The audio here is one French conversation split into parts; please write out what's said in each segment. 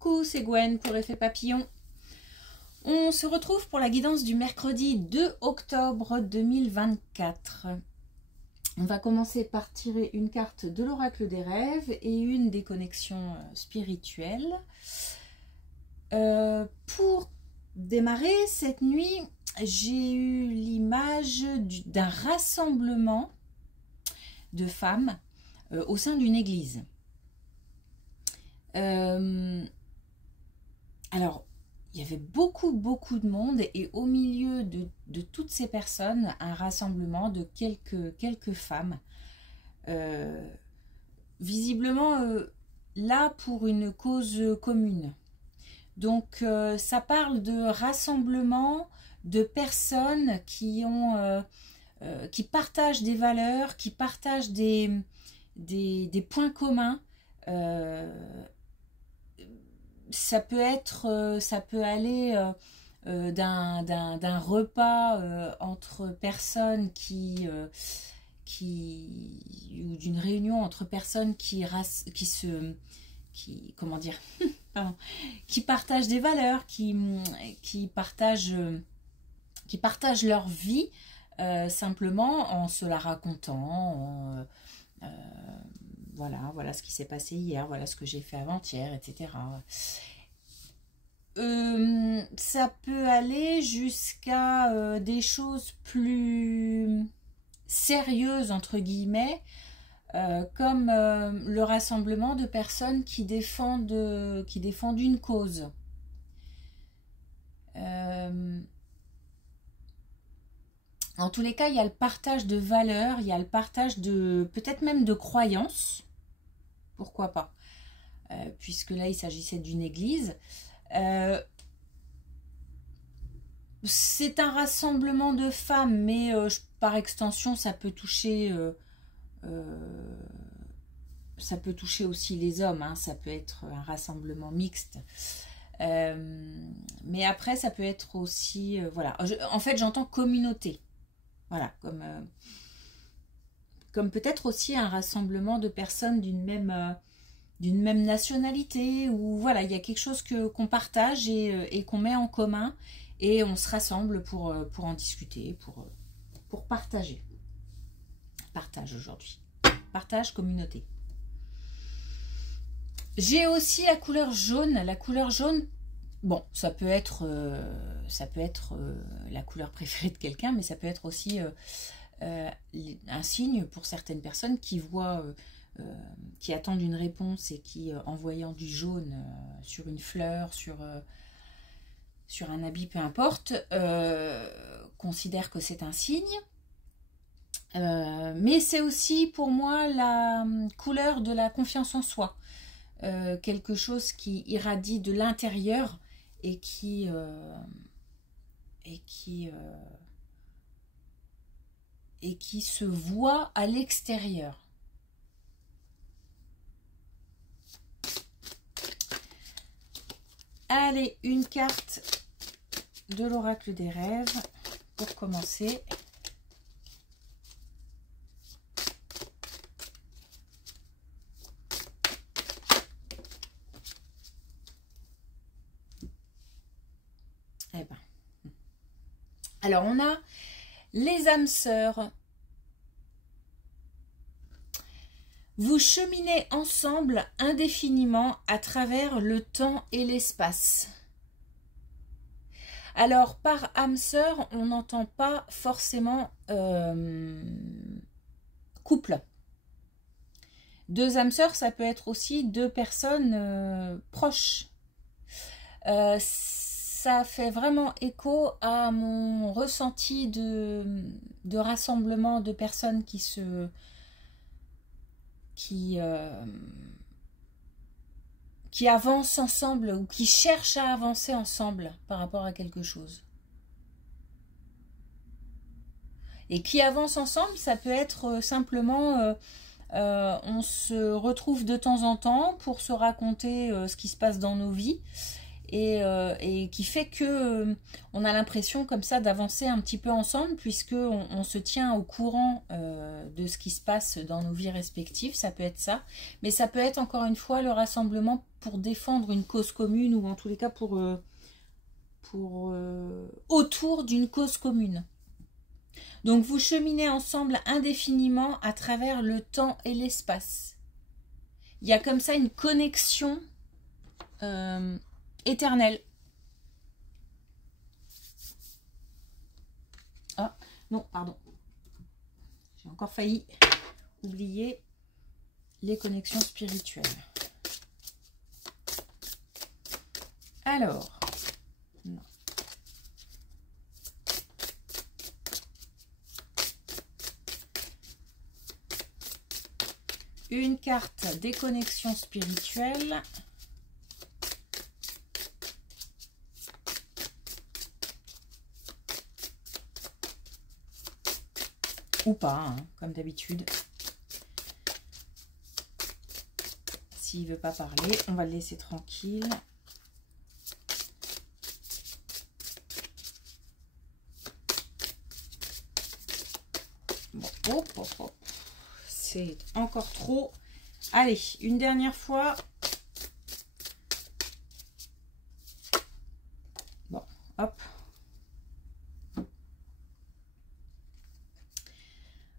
Coucou, c'est Gwen pour Effet Papillon. On se retrouve pour la guidance du mercredi 2 octobre 2024. On va commencer par tirer une carte de l'oracle des rêves et une des connexions spirituelles. Pour démarrer cette nuit, j'ai eu l'image d'un rassemblement de femmes au sein d'une église. Alors, il y avait beaucoup de monde et au milieu de toutes ces personnes, un rassemblement de quelques femmes. Visiblement, là pour une cause commune. Donc, ça parle de rassemblement de personnes qui partagent des valeurs, qui partagent des points communs. Ça peut aller d'un repas entre personnes ou d'une réunion entre personnes qui partagent des valeurs, qui partagent leur vie simplement en se la racontant, voilà ce qui s'est passé hier, voilà ce que j'ai fait avant-hier, etc. Ça peut aller jusqu'à des choses plus sérieuses, entre guillemets, comme le rassemblement de personnes qui défendent une cause. En tous les cas, il y a le partage de valeurs, il y a le partage peut-être même de croyances. Pourquoi pas, puisque là il s'agissait d'une église. C'est un rassemblement de femmes, mais par extension ça peut toucher aussi les hommes, hein. Ça peut être un rassemblement mixte, mais après ça peut être aussi voilà. En fait j'entends communauté, voilà, comme peut-être aussi un rassemblement de personnes d'une même nationalité, ou voilà, il y a quelque chose qu'on partage et qu'on met en commun, et on se rassemble pour en discuter, pour partager. Partage aujourd'hui. Partage, communauté. J'ai aussi la couleur jaune. La couleur jaune, bon, ça peut être la couleur préférée de quelqu'un, mais ça peut être aussi un signe pour certaines personnes qui voient, qui attendent une réponse et qui, en voyant du jaune sur une fleur, sur un habit, peu importe, considèrent que c'est un signe. Mais c'est aussi pour moi la couleur de la confiance en soi. Quelque chose qui irradie de l'intérieur et qui se voit à l'extérieur. Allez, une carte de l'oracle des rêves pour commencer. Eh ben. Alors, on a les âmes sœurs. Vous cheminez ensemble indéfiniment à travers le temps et l'espace. Alors, par âme sœur, on n'entend pas forcément couple. Deux âmes sœurs, ça peut être aussi deux personnes proches. Ça fait vraiment écho à mon ressenti de rassemblement de personnes qui avancent ensemble ou qui cherchent à avancer ensemble par rapport à quelque chose. Et qui avancent ensemble, ça peut être simplement on se retrouve de temps en temps pour se raconter ce qui se passe dans nos vies et qui fait que on a l'impression comme ça d'avancer un petit peu ensemble, puisque on se tient au courant de ce qui se passe dans nos vies respectives. Ça peut être ça, mais ça peut être encore une fois le rassemblement pour défendre une cause commune, ou en tous les cas pour autour d'une cause commune. Donc vous cheminez ensemble indéfiniment à travers le temps et l'espace. Il y a comme ça une connexion éternelle. Ah, non, pardon. J'ai encore failli oublier les connexions spirituelles. Alors, non. Une carte des connexions spirituelles. Ou pas, hein, comme d'habitude. S'il ne veut pas parler, on va le laisser tranquille. Bon, hop, hop, hop. C'est encore trop. Allez, une dernière fois. Bon, hop.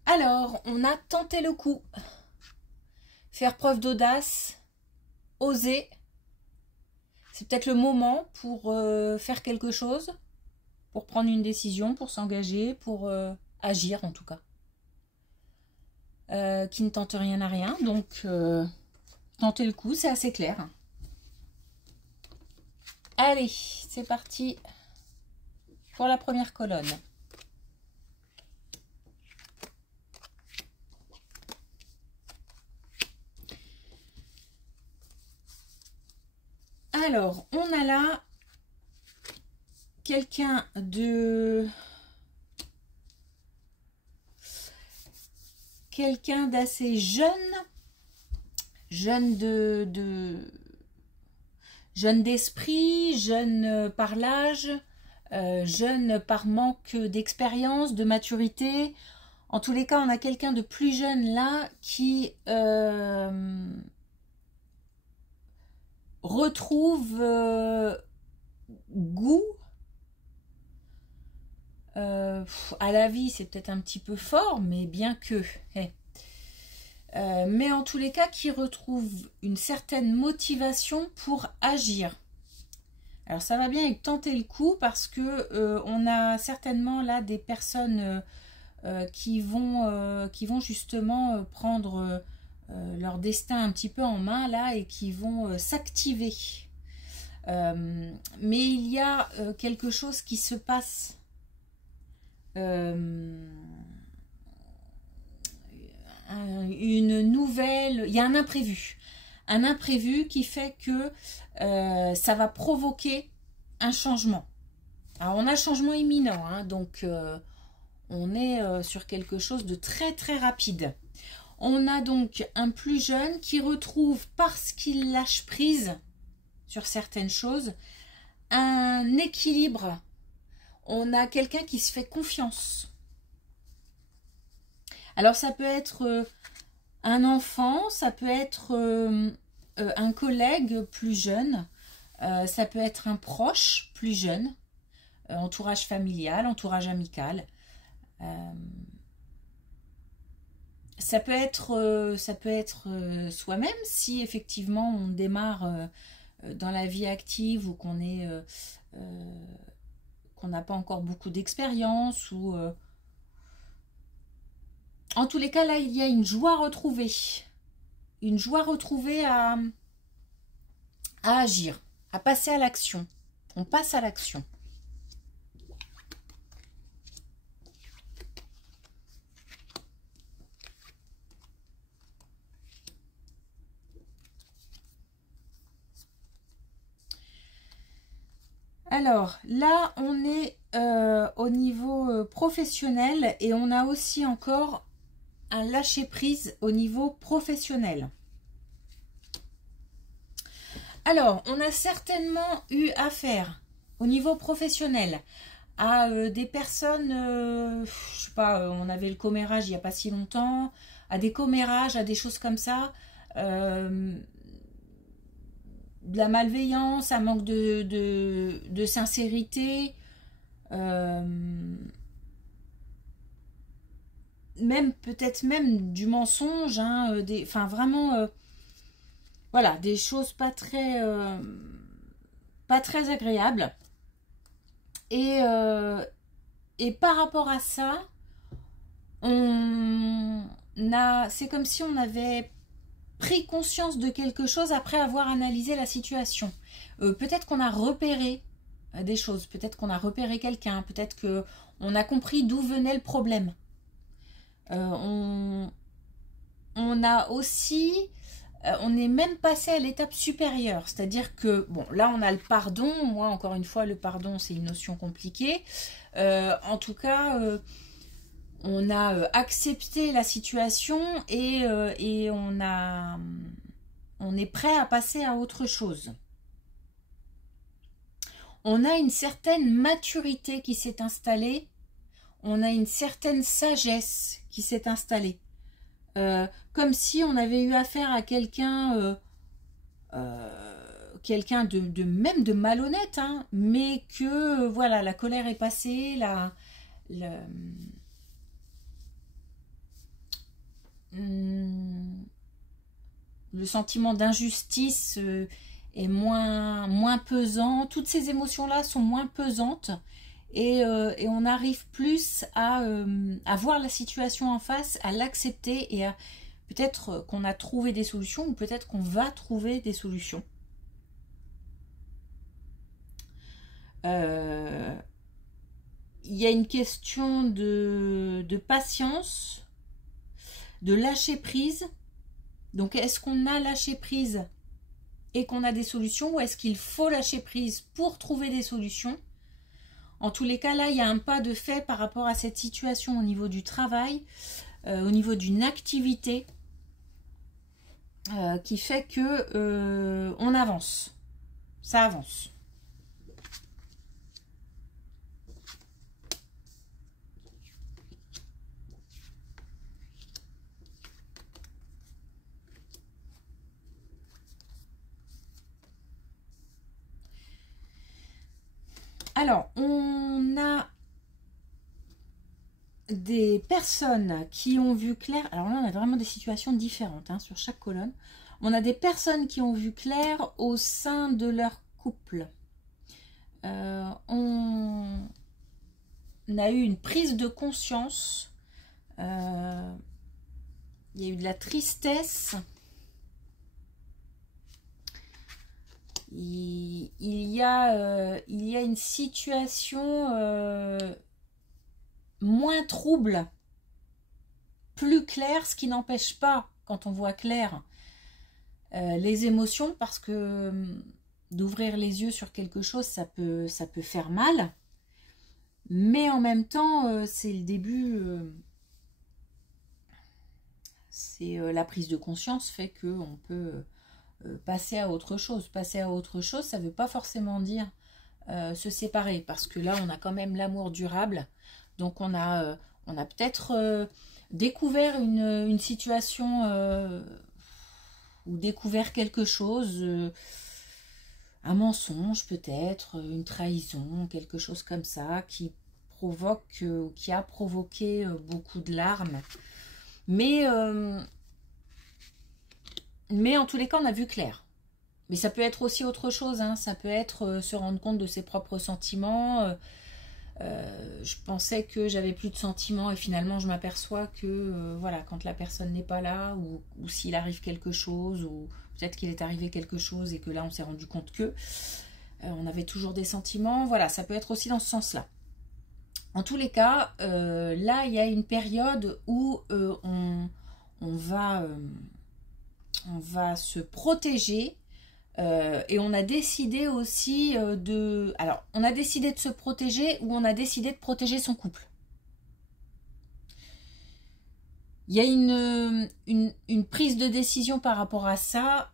Alors, on a tenté le coup. Faire preuve d'audace, oser. C'est peut-être le moment pour faire quelque chose, pour prendre une décision, pour s'engager, pour agir en tout cas. Qui ne tente rien à rien, donc tenter le coup, c'est assez clair. Allez, c'est parti pour la première colonne. Alors, on a là quelqu'un d'assez jeune d'esprit, jeune par l'âge, jeune par manque d'expérience, de maturité. En tous les cas, on a quelqu'un de plus jeune là qui retrouve goût à la vie. C'est peut-être un petit peu fort, mais bien que... mais en tous les cas, qui retrouve une certaine motivation pour agir. Alors ça va bien avec tenter le coup, parce que on a certainement là des personnes qui vont justement prendre leur destin un petit peu en main là, et qui vont s'activer. Mais il y a quelque chose qui se passe. Une nouvelle, il y a un imprévu qui fait que ça va provoquer un changement. Alors on a un changement imminent, hein, donc on est sur quelque chose de très très rapide. On a donc un plus jeune qui retrouve, parce qu'il lâche prise sur certaines choses, un équilibre. On a quelqu'un qui se fait confiance. Alors ça peut être un enfant, ça peut être un collègue plus jeune, ça peut être un proche plus jeune, entourage familial, entourage amical. Ça peut être soi-même, si effectivement on démarre dans la vie active, ou qu'on n'a pas encore beaucoup d'expérience, ou en tous les cas, là, il y a une joie retrouvée. Une joie retrouvée à agir, à passer à l'action. On passe à l'action. Alors, là, on est au niveau professionnel, et on a aussi encore un lâcher-prise au niveau professionnel. Alors, on a certainement eu affaire au niveau professionnel à des personnes, je sais pas, on avait le commérage il n'y a pas si longtemps, à des commérages, à des choses comme ça, de la malveillance, un manque de sincérité, euh, même peut-être même du mensonge, hein, enfin vraiment, voilà, des choses pas très agréables. Et, et par rapport à ça, c'est comme si on avait pris conscience de quelque chose après avoir analysé la situation. Peut-être qu'on a repéré des choses, peut-être qu'on a repéré quelqu'un, peut-être qu'on a compris d'où venait le problème. On a aussi, on est même passé à l'étape supérieure, c'est-à-dire que, bon, là on a le pardon, moi encore une fois le pardon c'est une notion compliquée, en tout cas on a accepté la situation et on est prêt à passer à autre chose. On a une certaine maturité qui s'est installée, on a une certaine sagesse qui s'est installée. Comme si on avait eu affaire à quelqu'un quelqu'un même de malhonnête, hein, mais que voilà, la colère est passée, le sentiment d'injustice est moins pesant, toutes ces émotions-là sont moins pesantes et on arrive plus à voir la situation en face, à l'accepter et à peut-être qu'on a trouvé des solutions ou peut-être qu'on va trouver des solutions. Il y a une question de patience, de lâcher prise. Donc, est-ce qu'on a lâché prise et qu'on a des solutions ou est-ce qu'il faut lâcher prise pour trouver des solutions? En tous les cas, là, il y a un pas de fait par rapport à cette situation au niveau du travail, au niveau d'une activité qui fait que on avance. Ça avance. Alors, on a des personnes qui ont vu clair. Alors là, on a vraiment des situations différentes hein, sur chaque colonne. On a des personnes qui ont vu clair au sein de leur couple. On a eu une prise de conscience. Il y a eu de la tristesse. Il y a une situation moins trouble, plus claire, ce qui n'empêche pas, quand on voit clair, les émotions, parce que d'ouvrir les yeux sur quelque chose, ça peut faire mal. Mais en même temps, c'est le début, c'est la prise de conscience fait qu'on peut passer à autre chose. Passer à autre chose, ça ne veut pas forcément dire se séparer, parce que là, on a quand même l'amour durable. Donc, on a peut-être découvert une situation ou découvert quelque chose, un mensonge peut-être, une trahison, quelque chose comme ça, qui a provoqué beaucoup de larmes. Mais en tous les cas, on a vu clair. Mais ça peut être aussi autre chose, hein. Ça peut être se rendre compte de ses propres sentiments. Je pensais que j'avais plus de sentiments et finalement je m'aperçois que voilà, quand la personne n'est pas là ou s'il arrive quelque chose ou peut-être qu'il est arrivé quelque chose et que là on s'est rendu compte que on avait toujours des sentiments. Voilà, ça peut être aussi dans ce sens-là. En tous les cas, là il y a une période où on va se protéger et on a décidé aussi alors on a décidé de se protéger ou on a décidé de protéger son couple. Il y a une prise de décision par rapport à ça.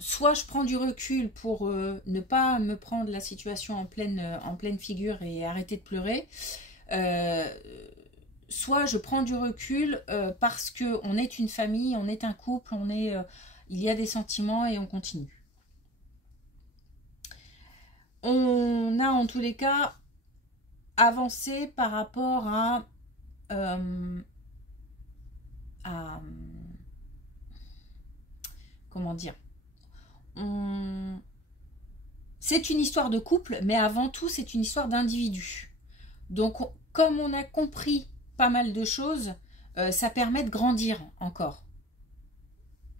Soit je prends du recul pour ne pas me prendre la situation en pleine figure et arrêter de pleurer. Soit je prends du recul parce qu'on est une famille, on est un couple, il y a des sentiments et on continue. On a en tous les cas avancé par rapport à comment dire, c'est une histoire de couple, mais avant tout c'est une histoire d'individu. Donc comme on a compris pas mal de choses, ça permet de grandir encore.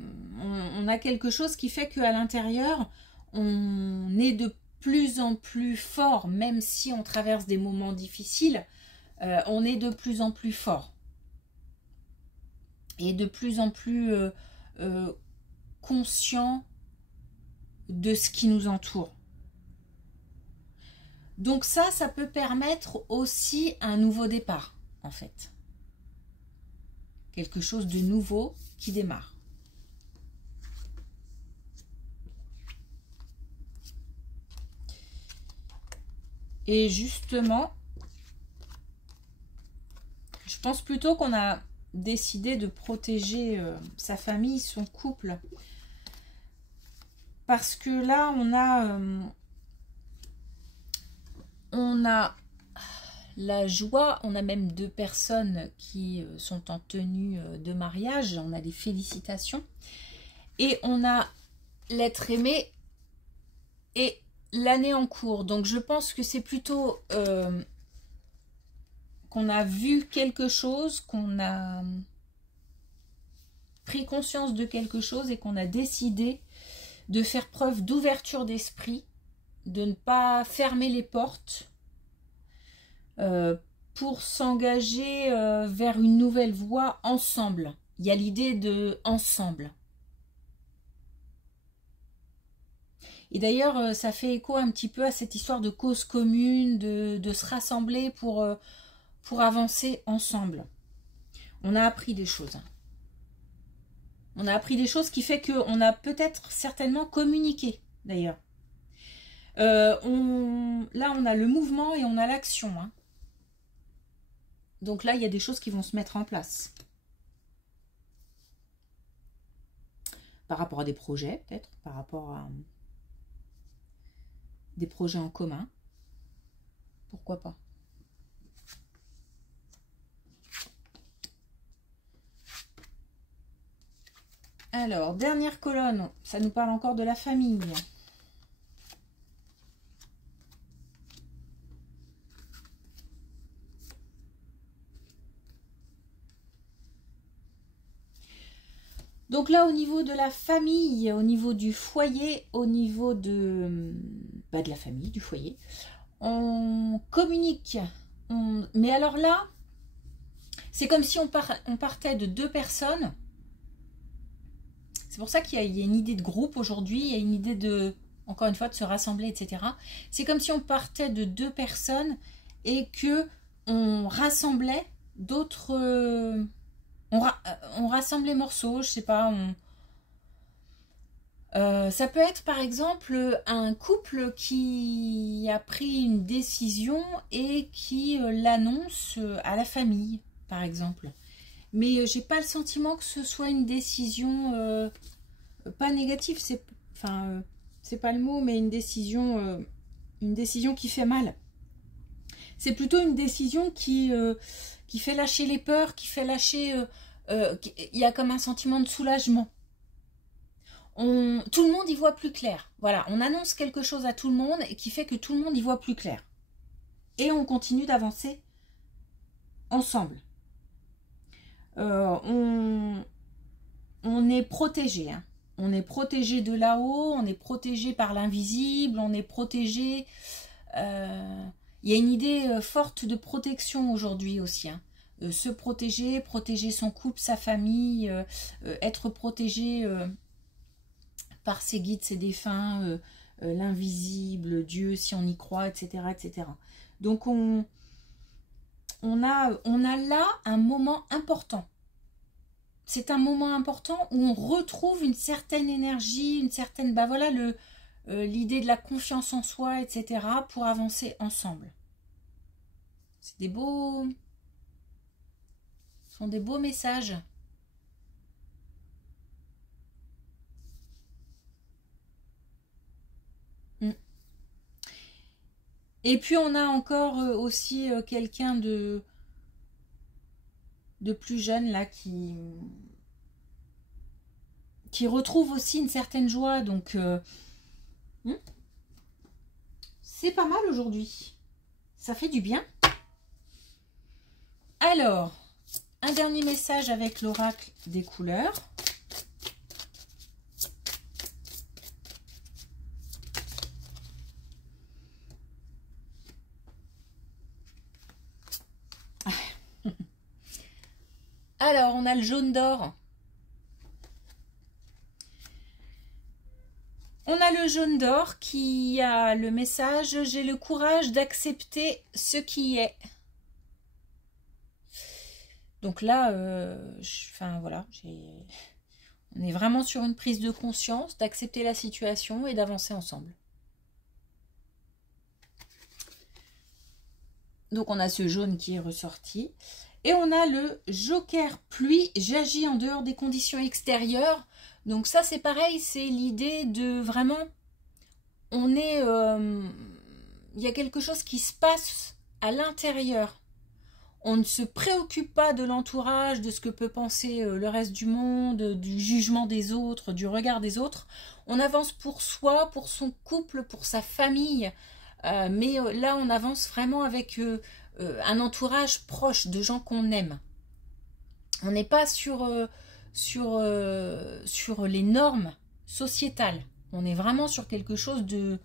On a quelque chose qui fait qu'à l'intérieur on est de plus en plus fort, même si on traverse des moments difficiles, on est de plus en plus fort et de plus en plus conscient de ce qui nous entoure. Donc ça peut permettre aussi un nouveau départ, en fait. Quelque chose de nouveau qui démarre. Et justement, je pense plutôt qu'on a décidé de protéger sa famille, son couple. Parce que là, on a la joie, on a même 2 personnes qui sont en tenue de mariage, on a des félicitations. Et on a l'être aimé et l'année en cours. Donc je pense que c'est plutôt qu'on a vu quelque chose, qu'on a pris conscience de quelque chose et qu'on a décidé de faire preuve d'ouverture d'esprit, de ne pas fermer les portes pour s'engager vers une nouvelle voie ensemble. Il y a l'idée de ensemble. Et d'ailleurs, ça fait écho un petit peu à cette histoire de cause commune, de se rassembler pour avancer ensemble. On a appris des choses. On a appris des choses qui fait qu'on a peut-être certainement communiqué, d'ailleurs. Là, on a le mouvement et on a l'action. Hein. Donc là, il y a des choses qui vont se mettre en place. Par rapport à des projets, peut-être. Par rapport à des projets en commun. Pourquoi pas? Alors, dernière colonne, ça nous parle encore de la famille. Donc là, au niveau de la famille, au niveau du foyer, au niveau de la famille, du foyer, on communique. Mais alors là, c'est comme si on partait de 2 personnes. C'est pour ça qu'il y a une idée de groupe aujourd'hui, il y a une idée de, encore une fois, de se rassembler, etc. C'est comme si on partait de 2 personnes et que on rassemblait d'autres... on rassemble les morceaux, je sais pas. Ça peut être par exemple un couple qui a pris une décision et qui l'annonce à la famille, par exemple. Mais j'ai pas le sentiment que ce soit une décision pas négative, c'est pas le mot, mais une décision qui fait mal. C'est plutôt une décision qui fait lâcher les peurs, qui fait lâcher... il y a comme un sentiment de soulagement. Tout le monde y voit plus clair. Voilà, on annonce quelque chose à tout le monde et qui fait que tout le monde y voit plus clair. Et on continue d'avancer ensemble. On est protégé. Hein. On est protégé de là-haut, on est protégé par l'invisible, on est protégé... Il y a une idée forte de protection aujourd'hui aussi. Hein. Se protéger, protéger son couple, sa famille, être protégé par ses guides, ses défunts, l'invisible, Dieu si on y croit, etc. etc. Donc on a là un moment important. c'est un moment important où on retrouve une certaine énergie, une certaine, bah voilà, l'idée de la confiance en soi, etc. pour avancer ensemble. C'est des beaux... Ce sont des beaux messages. Et puis on a encore aussi quelqu'un de plus jeune là qui retrouve aussi une certaine joie. Donc c'est pas mal aujourd'hui. Ça fait du bien. Alors, un dernier message avec l'oracle des couleurs. Alors, on a le jaune d'or. On a le jaune d'or qui a le message « J'ai le courage d'accepter ce qui est ». Donc là, enfin voilà, on est vraiment sur une prise de conscience, d'accepter la situation et d'avancer ensemble. Donc on a ce jaune qui est ressorti. Et on a le joker pluie, j'agis en dehors des conditions extérieures. Donc ça c'est pareil, c'est l'idée de vraiment, il y a quelque chose qui se passe à l'intérieur. On ne se préoccupe pas de l'entourage, de ce que peut penser le reste du monde, du jugement des autres, du regard des autres. On avance pour soi, pour son couple, pour sa famille. Mais là on avance vraiment avec... un entourage proche de gens qu'on aime. On n'est pas sur les normes sociétales. On est vraiment sur quelque chose de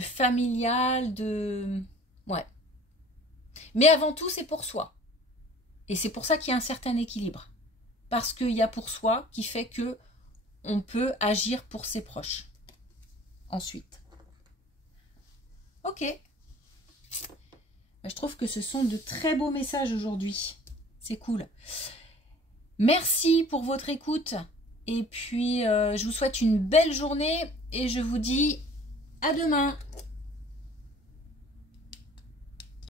familial, ouais. Mais avant tout, c'est pour soi. Et c'est pour ça qu'il y a un certain équilibre. Parce qu'il y a pour soi qui fait que on peut agir pour ses proches. Ensuite. Ok. Je trouve que ce sont de très beaux messages aujourd'hui. C'est cool. Merci pour votre écoute. Et puis, je vous souhaite une belle journée. Et je vous dis à demain.